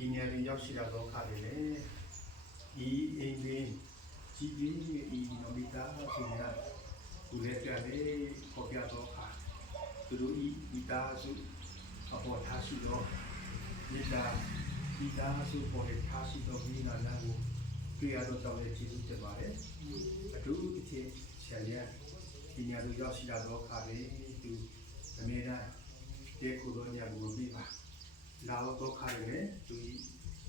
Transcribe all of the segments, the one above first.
ဒီနေရာတွင်ရောက်ရှိလာသောအခါတွင်လည်းဤအိမ်တွင်ကြည်ပြီးဤနောမိသားစုများသူလည်းကြတယ်ပေါ်ပြသောအခါသူတို့ဤမိသားစုအပေါ်ထားရှိသောမိသားစုပေါ်ထားရှိသောမိနာများကိုတွေ့ရတော့ကြောင့်လည်းကျေးဇူးတင်ပါတယ်အထူးသဖြင့်ဆရာရဒီနေရာတွင်ရောက်ရှိလာသောအခါတွင်သူအမြဲတမ်းဒီကုသိုလ်ညကိုပြီးပါလာတော့ခါရယ်သူ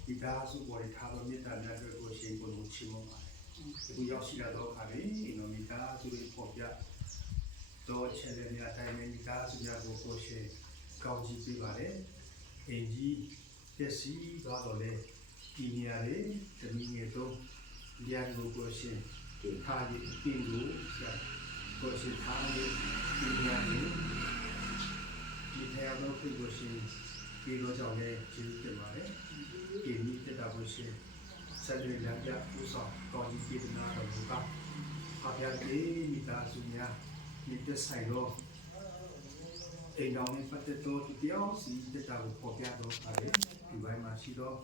ဒီသားစုပေါ်ထားသောမေတ္တာများတွေကိုရှင်ကိုချီးမွမ်းပါတယ်အခုရောက်ရှိလာတော့ခါရယ်ဒီလိုမိသားစုတွေပေါ်ပြတော့ချက်လည်းများတိုင်းမိသားစုများကိုကိုရှင်ကောင်းချီးပေးပါတယ်အင်ကြီးပျက်စီးသွားတော့လေဒီနေရာလေးတမီငယ်တော့လျာကိုကိုရှင်ထားရည်အင်းကိုကိုရှင်ထားရည်ဒီနေရာလေးဒီထဲအောင်ဖြစ်ကိုရှင်ဒီလိုကြောင့်လည်းကျေးဇူးတင်ပါတယ်ဒီနည်းတက်တာကိုရှင်ဆက်လက်လက်ပြဥဆောင်ကောင်းကြီးပြည်နာတော်မူပါဖာပြတဲ့မိသားစုများမြစ်သက်ဆိုင်တော့အိမ်တော်နဲ့ပတ်သက်သောတရားစီတက်တာကိုပေါ်ပြတော့ပါတယ်ဒီဘက်မှာရှိတော့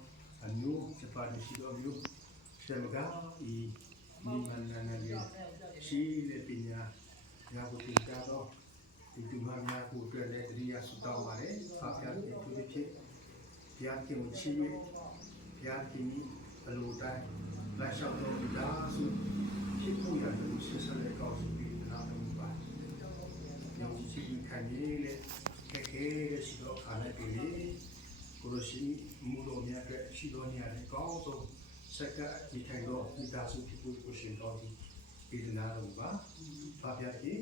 အမျိုးစပါးရှိတော့မျိုးဆမကဤမိမနာနာလေးရှိတဲ့ပညာရာဘုရားတော်ဒီဒီမှာများကိုတွေ့တဲ့တရားစုတောင်းပါတယ်။ဖာပြတဲ့သူတွေဖြစ်ဘုရားခင်ချီးဘုရားခင်အလိုတိုင်းလက်လျှောက်တော်ဒါဆိုဖြစ်ဖို့ရတယ်ဆက်ဆက်လက်ကောင်းစီပြီးနားတော်ပါ။ယောဂီရှိခံရည်လေခဲရှိတော့ခါလိုက်ပြီကိုလိုရှိမူတော်များတဲ့ရှိတော်နေရာတွေကောင်းဆုံးစက်ကဒီထိုင်တော့မိသားစုဖြစ်ဖို့ကိုရှင်တော်ဒီပြည်နာတော်ပါ။ဖာပြတဲ့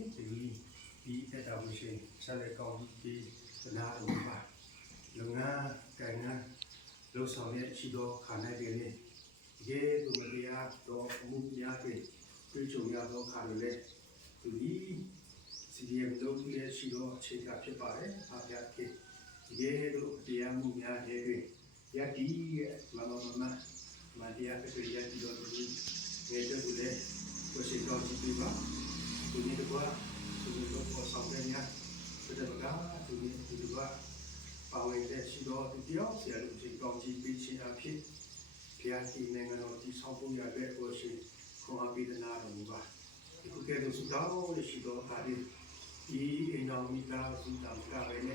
ဒီတက်တာလို့ရှိရင်ဆက်လက်ကောင်းပြီးနားလို့ပါလုံငန်းကံငန်းလို့ဆောင်ရဲ့ရှိတော့ခါနိုင်တယ်လေဒီကဲသူမတရားတော့အမှုများတွေတွေ့ကြုံရတော့ခါလို့လေသူဒီ CDM တို့ရဲ့ရှိတော့အခြေခံဖြစ်ပါတယ်အားပြခဲ့ဒီကဲတို့တရားမှုများတွေရဒီမတရားဖြစ်ရဒီတော့ဒီရဲ့တို့လေကိုရှိတော့ဒီပါသူဒီတော့သူတို့ပေါ်ဆောင်တဲ့ညဆိုတဲ့ကသူတို့ကပါဝင်တဲ့ရှိတော့ဒီတရားဆရာတို့ဒီကောင်းကြီးပေးချင်တာဖြစ်ဘုရားရှင်နိုင်ငံတော်ဒီဆောင်ဖို့ရတဲ့ကိုရှင်ခေါ်အပ်ပြီးတဲ့နာတော်မူပါဒီကဲလို့စုတော်ရှိတော့ဟာဒီအိမ်တော်မိသားစုတော်ကလည်း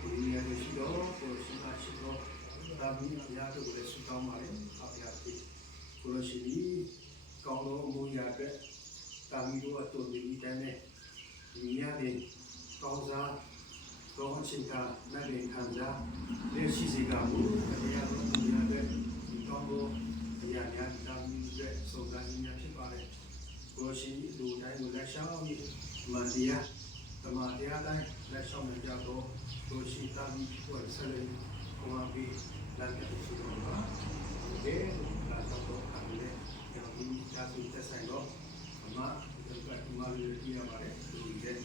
ဒီနေရာရှိတော့ကိုရှင်ကရှိတော့ဒါမီးအများတို့လည်းစုတော်မှာလည်းအပြားဖြစ်ကိုရှင်ဒီကောင်းတော်မူရတဲ့ဒါမီးတို့အတူတူဒီတိုင်းနဲ့ဒီရတဲ့ကောင်းစားကောင်းချင်တာနဲ့လည်းခံစားလက်ရှိစီကကိုတရားတော်မူရတဲ့ဒီကောင်းတော်တရားများဒါမီးရဲ့စုံစမ်းခြင်းဖြစ်ပါတယ်ကိုရှင်လူတိုင်းကိုလက်ရှောင်းပြီးမတရားဓမ္မတရားတိုင်းလက်ရှောင်းနေကြတော့ကိုရှင်သာမီးကိုဆက်လက်ကိုမပြီးလက်ပြည့်စုံတော့ပါဒီလာတော့ခံလေကျွန်တော်ဒီသာစုသက်ဆိုင်တော့အမဒီမှာလည်းကြည့်ရပါတယ်ဒီရဲ့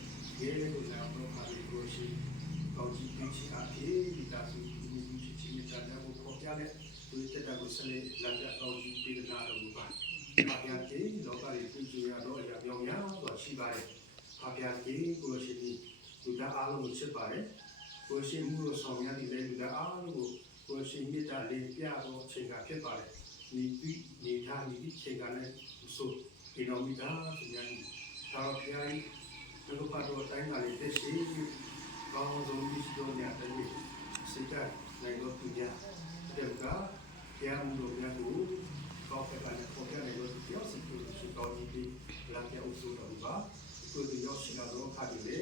ကိုလာတော့ပါပြီးကိုရှိကောင်းကြီးပြီးချအဖြစ်ဒီသာစုဒီမျိုးရှိချင်တဲ့ကိုပေါ်ပြတဲ့ဒီတက်တာကိုဆက်လက်လက်ပြကောင်းကြီးပြီးတဲ့နာတော့ပါအပြားကြီးလောကကြီးပြည်ရတော့အရာပြောင်းများတော့ရှိပါတယ်အပြားကြီးကိုရှိဒီလူသားအားလုံးကိုချစ်ပါတယ်ကိုရှိမှုလို့ဆောင်ရတဲ့လူသားအားလုံးကိုရှိမြတ်တာလေးပြတော့ချိန်ကဖြစ်ပါတယ်ဒီပြီးနေထားဒီချိန်ကလည်းဆိုဒီတော်မိသားစုများတော်ဖျားကြီးတို့ကတော့တိုင်းပါလေတက်ရှိကောင်းဆုံးပြီးတော့ညတဲ့စိတ်ကလည်းတော့ပြကြတဲ့ကတရားမှုတို့များကိုကောင်းတဲ့ကနေပေါ်ပြနေလို့ပြောစီကိုရှိတော်ကြီးလာပြအောင်ဆိုတော့ပါကိုဒီရောက်ရှိလာတော့ခါဒီလေ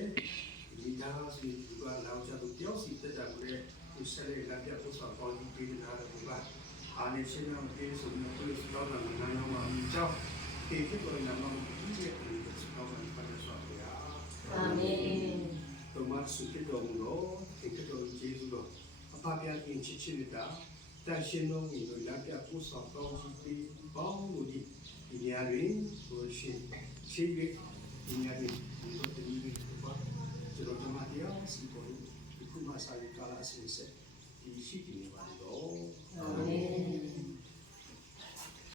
ဒီသားစီကလောင်ချတော့ပြောစီတက်တာကိုလည်းဒီဆက်လေးလာပြဖို့ဆိုတော့ဒီပြည်နာတော့ပါအားနေရှင်းအောင်ပြေဆိုတော့ကိုယ်စတော့လည်းနားရောမှာကြောက်ဒီဖြစ်ပေါ်လာမှာဒီရဲ့ဒီစတော့လည်းပတ်ဆိုရအာမင်တော်မဆုဖြစ်တော်မူတော့ဒီတော်ယေရှုတော်အဖပြင်းချစ်ချစ်တာတန်ရှင်တော်မူလို့လာပြဖို့ဆိုတော့ဒီပေါင်းလို့ဒီနေရာတွင်ကိုရှင်ရှိရဒီနေရာတွင်